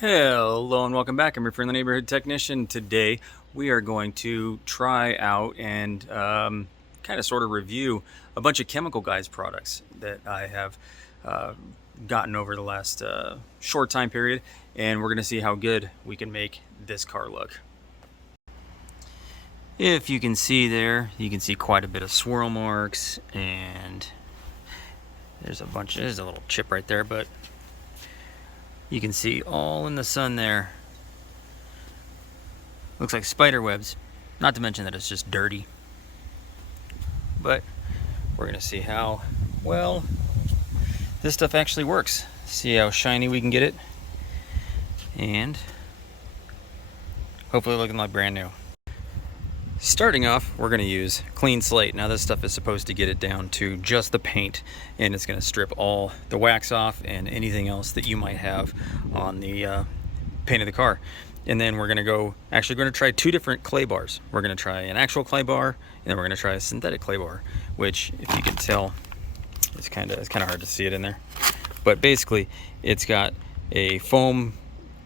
Hello and welcome back. I'm your friendly neighborhood technician. Today we are going to try out and kind of sort of review a bunch of Chemical Guys products that I have gotten over the last short time period, and we're going to see how good we can make this car look. If you can see there, you can see quite a bit of swirl marks, and there's a little chip right there, but you can see all in the sun there. Looks like spider webs. Not to mention that it's just dirty. But we're gonna see how well this stuff actually works. See how shiny we can get it. And hopefully looking like brand new. Starting off, we're going to use clean slate. Now this stuff is supposed to get it down to just the paint, and it's going to strip all the wax off and anything else that you might have on the paint of the car. And then we're going to try two different clay bars. We're going to try an actual clay bar, and then we're going to try a synthetic clay bar, which, if you can tell, it's kind of hard to see it in there. But basically, it's got a foam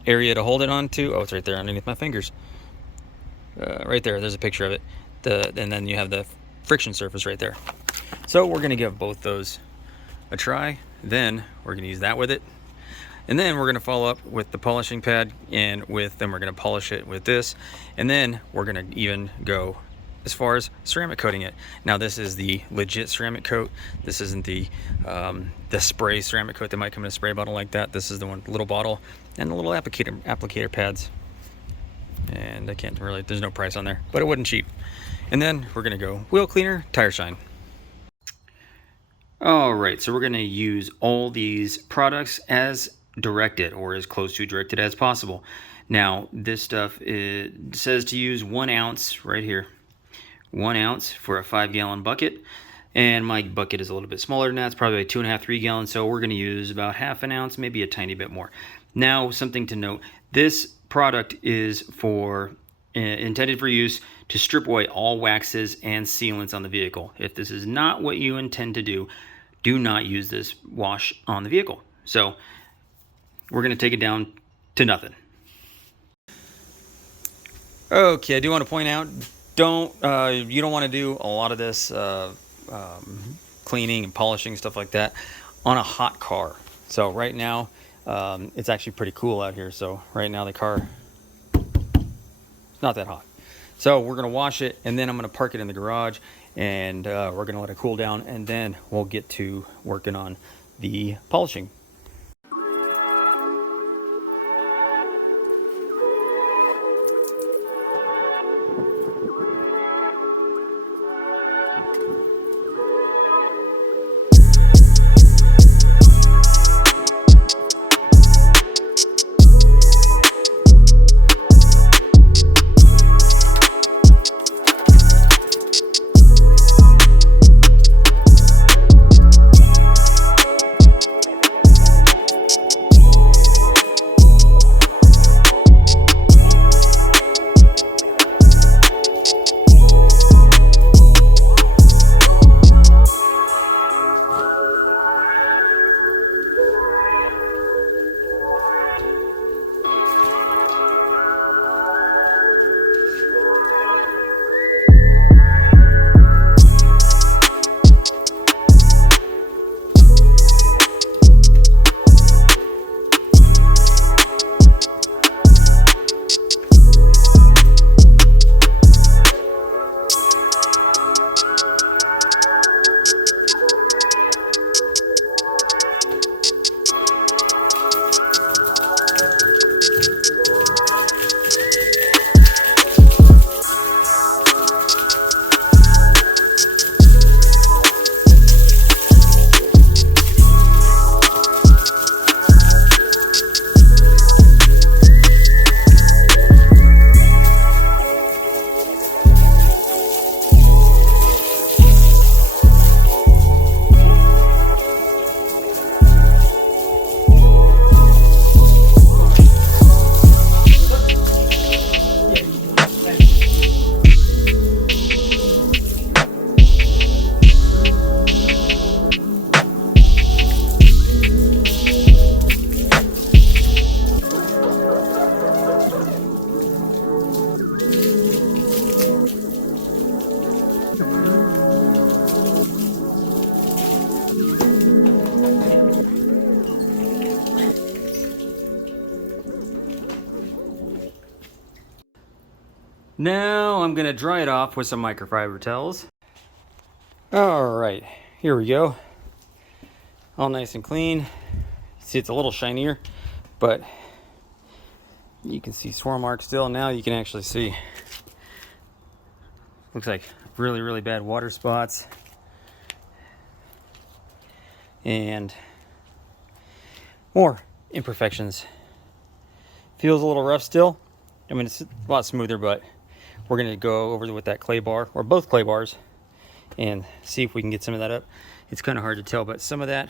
area to hold it onto. Oh, it's right there underneath my fingers. Right there's a picture of it. And then you have the friction surface right there. So we're going to give both those a try. Then we're going to use that with it. And then we're going to follow up with the polishing pad, and then we're going to polish it with this. And then we're going to even go as far as ceramic coating it. Now this is the legit ceramic coat. This isn't the spray ceramic coat that might come in a spray bottle like that. This is the little bottle and the little applicator pads. And I can't really, there's no price on there, but it wasn't cheap. And then we're gonna go wheel cleaner, tire shine. All right, so we're gonna use all these products as directed, or as close to directed as possible. Now this stuff, it says to use 1 ounce right here, 1 ounce for a 5-gallon bucket. And my bucket is a little bit smaller than that. It's probably like 2.5, 3 gallons. So we're gonna use about half an ounce, maybe a tiny bit more. Now, something to note, this product is intended for use to strip away all waxes and sealants on the vehicle. If this is not what you intend to do, do not use this wash on the vehicle. So we're going to take it down to nothing. Okay, I do want to point out, you don't want to do a lot of this cleaning and polishing, stuff like that, on a hot car. So right now, it's actually pretty cool out here. So right now the car, it's not that hot. So we're going to wash it, and then I'm going to park it in the garage, and we're going to let it cool down, and then we'll get to working on the polishing. Now I'm gonna dry it off with some microfiber towels. All right, here we go. All nice and clean. See, it's a little shinier, but you can see swirl marks still. Now you can actually see, looks like really, really bad water spots. And more imperfections. Feels a little rough still. I mean, it's a lot smoother, but we're gonna go over with that clay bar, or both clay bars, and see if we can get some of that up. It's kind of hard to tell, but some of that,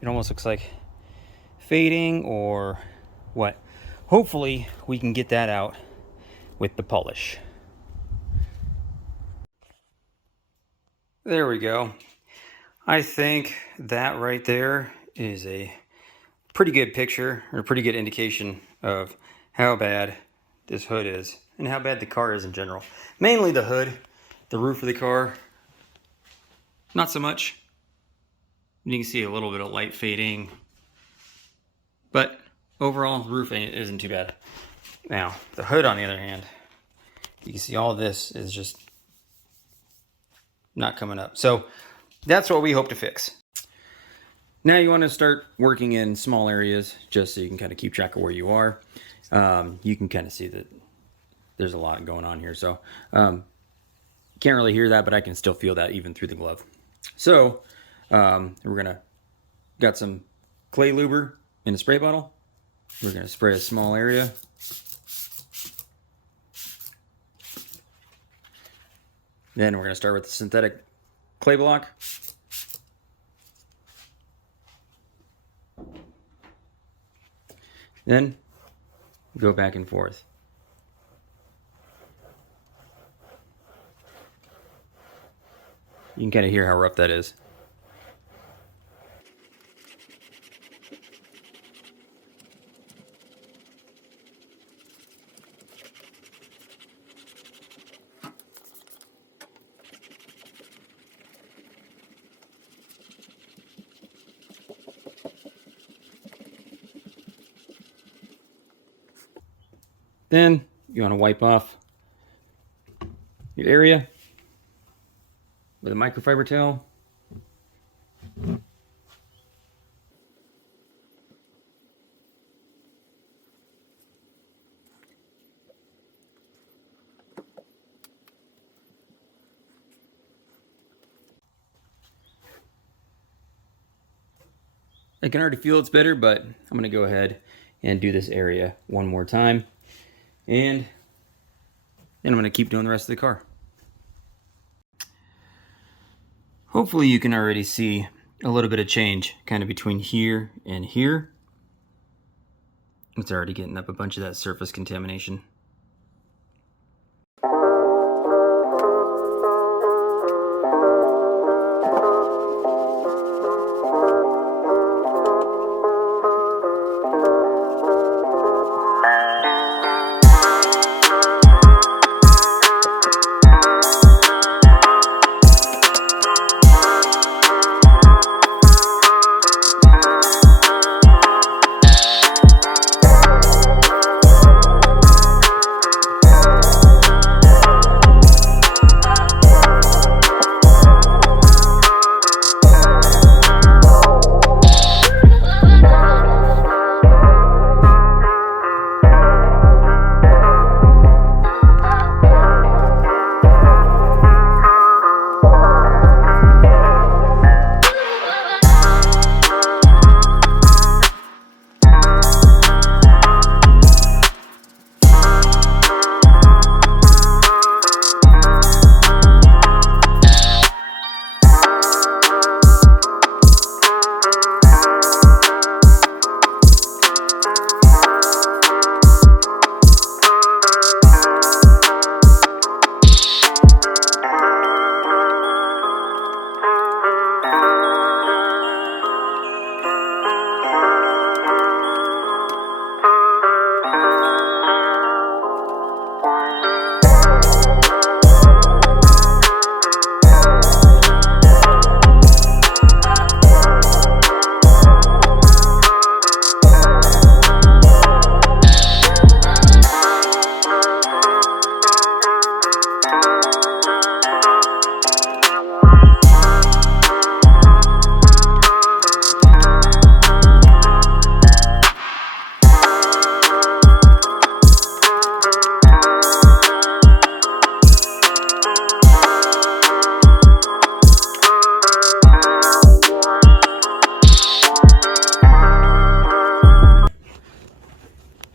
it almost looks like fading or what. Hopefully we can get that out with the polish. There we go. I think that right there is a pretty good picture, or a pretty good indication of how bad this hood is and how bad the car is in general. Mainly the hood, the roof of the car, not so much. You can see a little bit of light fading, but overall the roof isn't too bad. Now the hood, on the other hand, you can see all this is just not coming up. So that's what we hope to fix. Now you want to start working in small areas just so you can kind of keep track of where you are. You can kind of see that there's a lot going on here. So can't really hear that, but I can still feel that even through the glove. So got some clay luber in a spray bottle. We're gonna spray a small area. Then we're gonna start with the synthetic clay block. Then go back and forth. You can kind of hear how rough that is. Then you want to wipe off your area with a microfiber towel. I can already feel it's better, but I'm going to go ahead and do this area one more time. And then I'm going to keep doing the rest of the car. Hopefully you can already see a little bit of change kind of between here and here. It's already getting up a bunch of that surface contamination.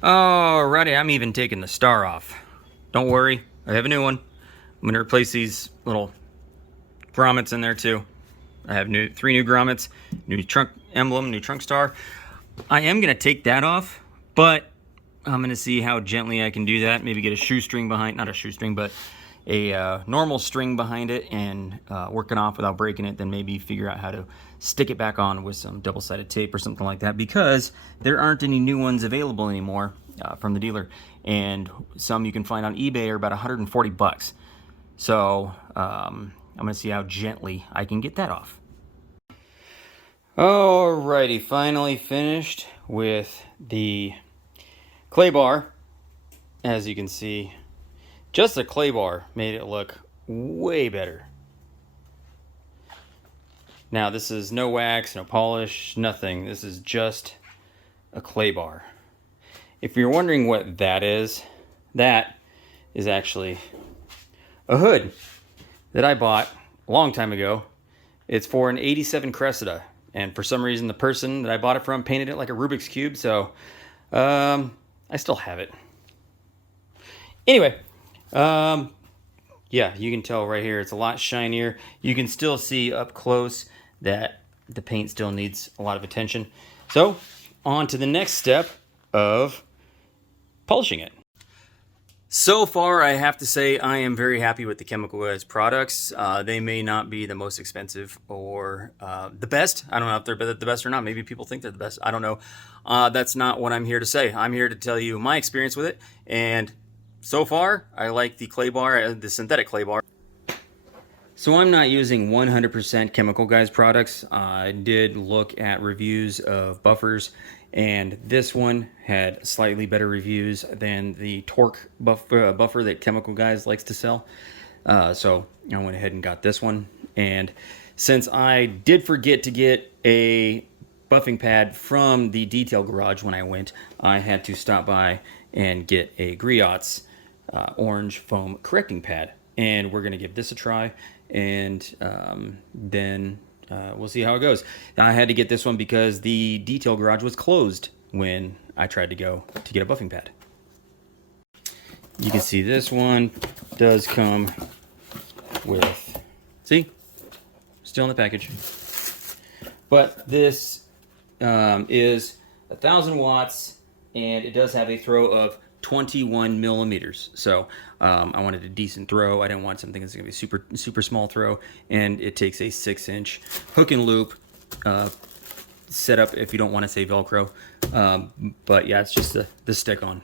Alrighty, I'm even taking the star off. Don't worry, I have a new one. I'm gonna replace these little grommets in there too. I have 3 new grommets, new trunk emblem, new trunk star. I am gonna take that off, but I'm gonna see how gently I can do that. Maybe get a shoestring behind, not a shoestring, but a normal string behind it and work it off without breaking it. Then maybe figure out how to stick it back on with some double-sided tape or something like that, because there aren't any new ones available anymore from the dealer, and some you can find on eBay are about 140 bucks. So I'm gonna see how gently I can get that off. Alrighty, finally finished with the clay bar. As you can see, just the clay bar made it look way better. Now this is no wax, no polish, nothing. This is just a clay bar. If you're wondering what that is actually a hood that I bought a long time ago. It's for an 87 Cressida, and for some reason the person that I bought it from painted it like a Rubik's Cube, so I still have it. Anyway, yeah, you can tell right here it's a lot shinier. You can still see up close that the paint still needs a lot of attention. So on to the next step of polishing it. So far, I have to say I am very happy with the Chemical Guys products. They may not be the most expensive or the best. I don't know if they're the best or not. Maybe people think they're the best. I don't know. That's not what I'm here to say. I'm here to tell you my experience with it. And so far, I like the clay bar, the synthetic clay bar. So I'm not using 100% Chemical Guys products. I did look at reviews of buffers, and this one had slightly better reviews than the Torque buffer that Chemical Guys likes to sell. So I went ahead and got this one. And since I did forget to get a buffing pad from the detail garage when I went, I had to stop by and get a Griot's orange foam correcting pad. And we're going to give this a try, and then we'll see how it goes. I had to get this one because the detail garage was closed when I tried to go to get a buffing pad. You can see this one does come with, see, still in the package. But this is 1,000 watts, and it does have a throw of 21 millimeters. So I wanted a decent throw. I didn't want something that's going to be super small throw, and it takes a 6-inch hook and loop setup if you don't want to say Velcro. But yeah, it's just the stick on.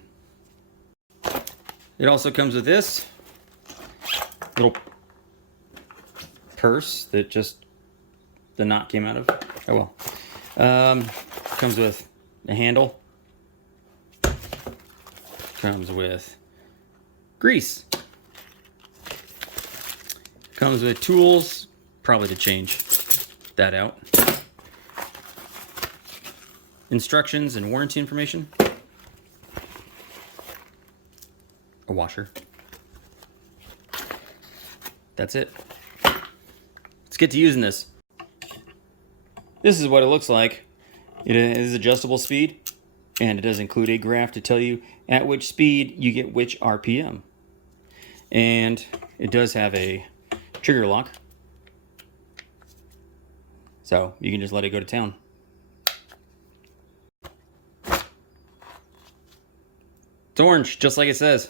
It also comes with this little purse that just the knot came out of. Oh well. Comes with a handle. Comes with grease. Comes with tools, probably to change that out. Instructions and warranty information. A washer. That's it. Let's get to using this. This is what it looks like. It is adjustable speed, and it does include a graph to tell you at which speed you get which RPM. And it does have a trigger lock, so you can just let it go to town. It's orange, just like it says.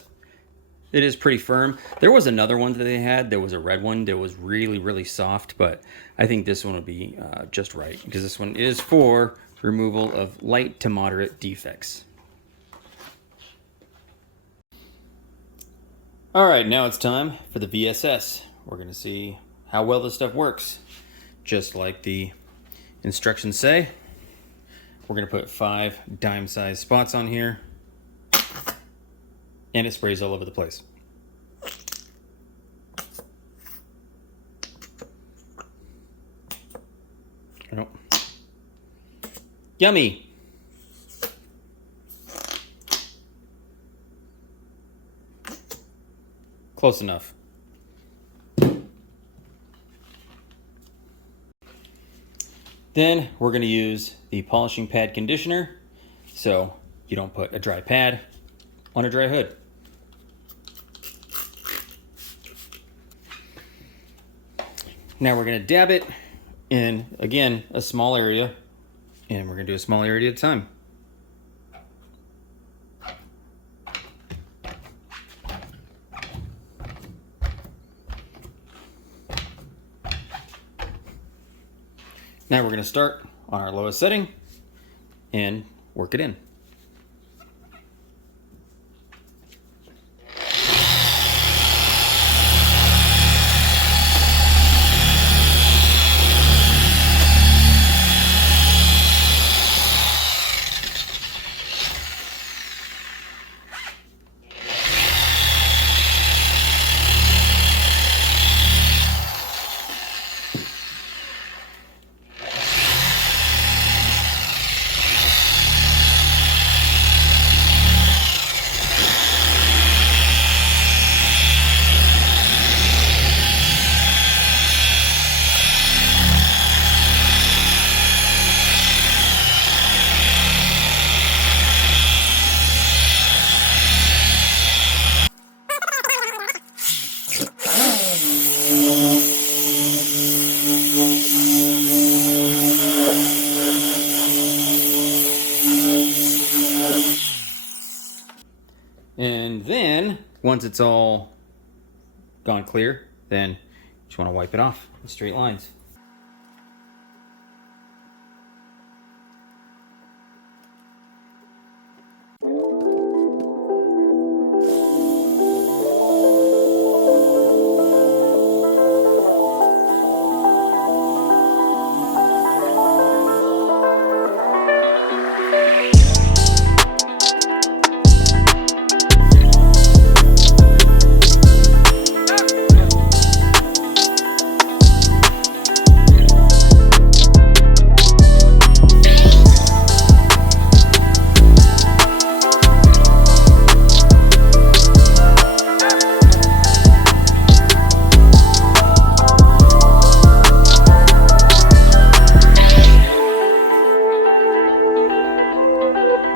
It is pretty firm. There was another one that they had. There was a red one that was really soft, but I think this one would be just right, because this one is for removal of light to moderate defects. All right, now it's time for the VSS. We're going to see how well this stuff works. Just like the instructions say, we're going to put 5 dime-sized spots on here, and it sprays all over the place. Oh. Yummy! Close enough. Then we're going to use the polishing pad conditioner. So you don't put a dry pad on a dry hood. Now we're going to dab it in, again, a small area, and we're going to do a small area at a time. Now we're going to start on our lowest setting and work it in. And then, once it's all gone clear, then you just want to wipe it off in straight lines.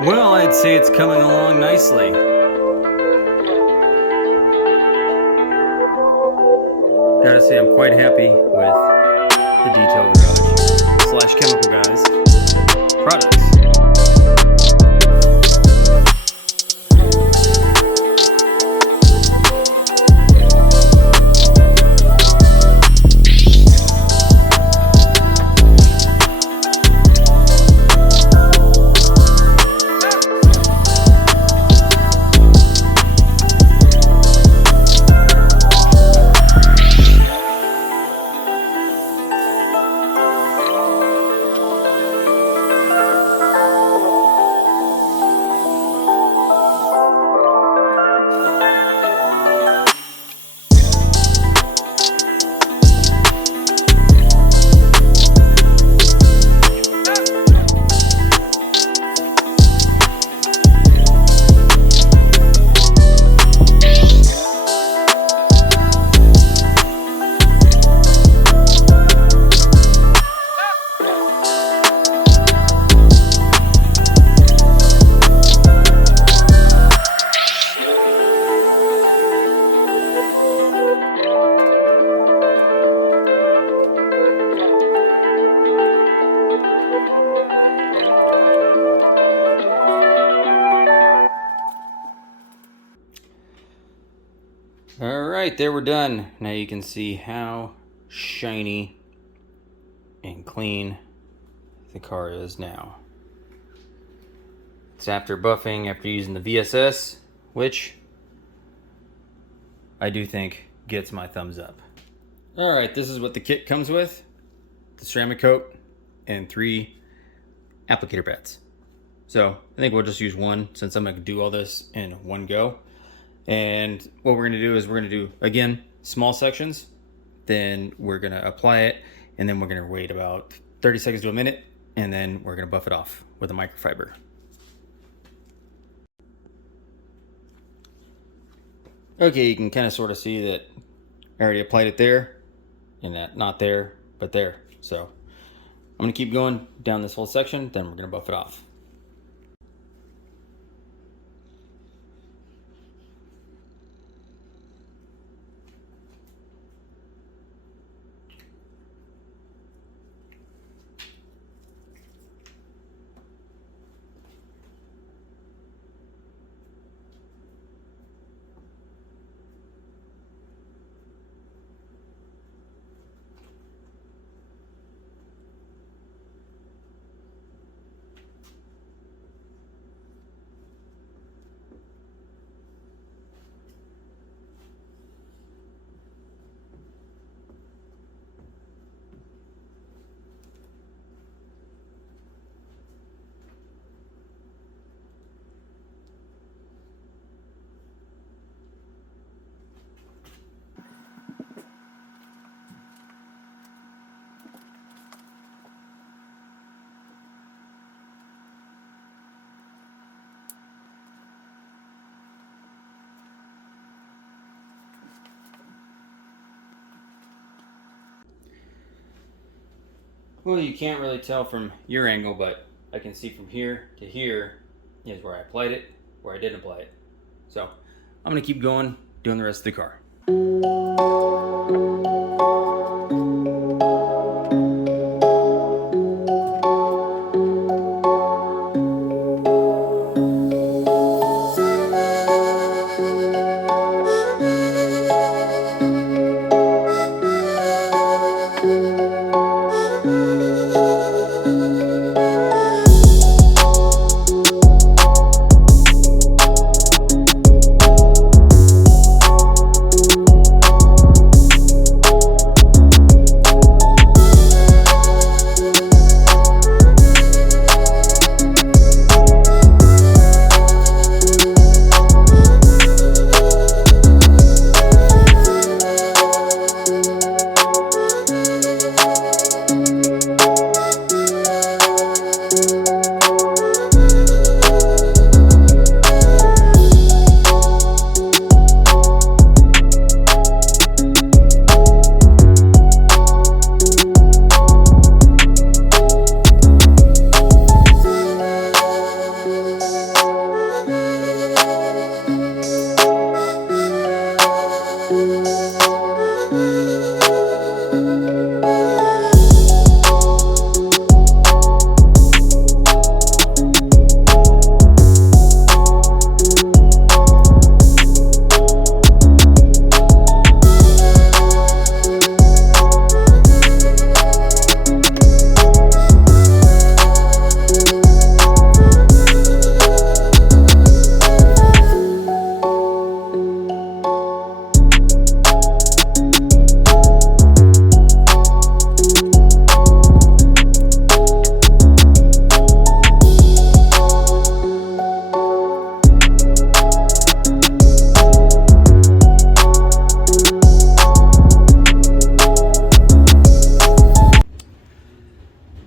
Well, I'd say it's coming along nicely. Gotta say I'm quite happy with the Detail Garage / Chemical Guys products. Alright, there we're done. Now you can see how shiny and clean the car is now. It's after buffing, after using the VSS, which I do think gets my thumbs up. Alright, this is what the kit comes with. The ceramic coat and 3 applicator pads. So I think we'll just use one since I'm going to do all this in one go. And what we're going to do is we're going to do, again, small sections. Then we're going to apply it, and then we're going to wait about 30 seconds to a minute, and then we're going to buff it off with a microfiber. Okay, you can kind of sort of see that I already applied it there, and that not there, but there. So I'm going to keep going down this whole section, then we're going to buff it off. Well, you can't really tell from your angle, but I can see from here to here is where I applied it, where I didn't apply it. So I'm going to keep going, doing the rest of the car.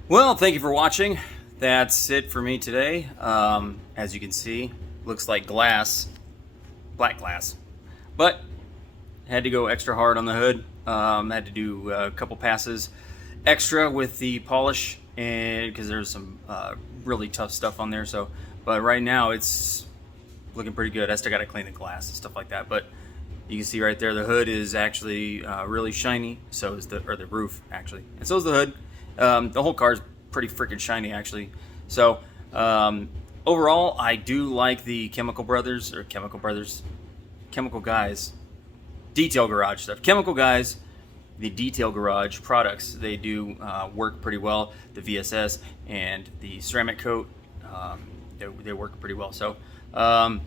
Well, thank you for watching. That's it for me today. As you can see, looks like glass, black glass, but had to go extra hard on the hood. Had to do a couple passes extra with the polish, and because there's some really tough stuff on there. So, but right now it's looking pretty good. I still got to clean the glass and stuff like that, but you can see right there the hood is actually really shiny. So is the roof actually, and so is the hood. The whole car is pretty freaking shiny actually. So overall, I do like the Chemical Guys Detail Garage stuff. Chemical Guys, the Detail Garage products, they do work pretty well. The VSS and the ceramic coat, they work pretty well. So I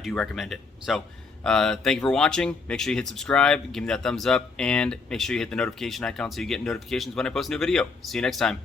do recommend it. So thank you for watching. Make sure you hit subscribe, give me that thumbs up, and make sure you hit the notification icon so you get notifications when I post a new video. See you next time.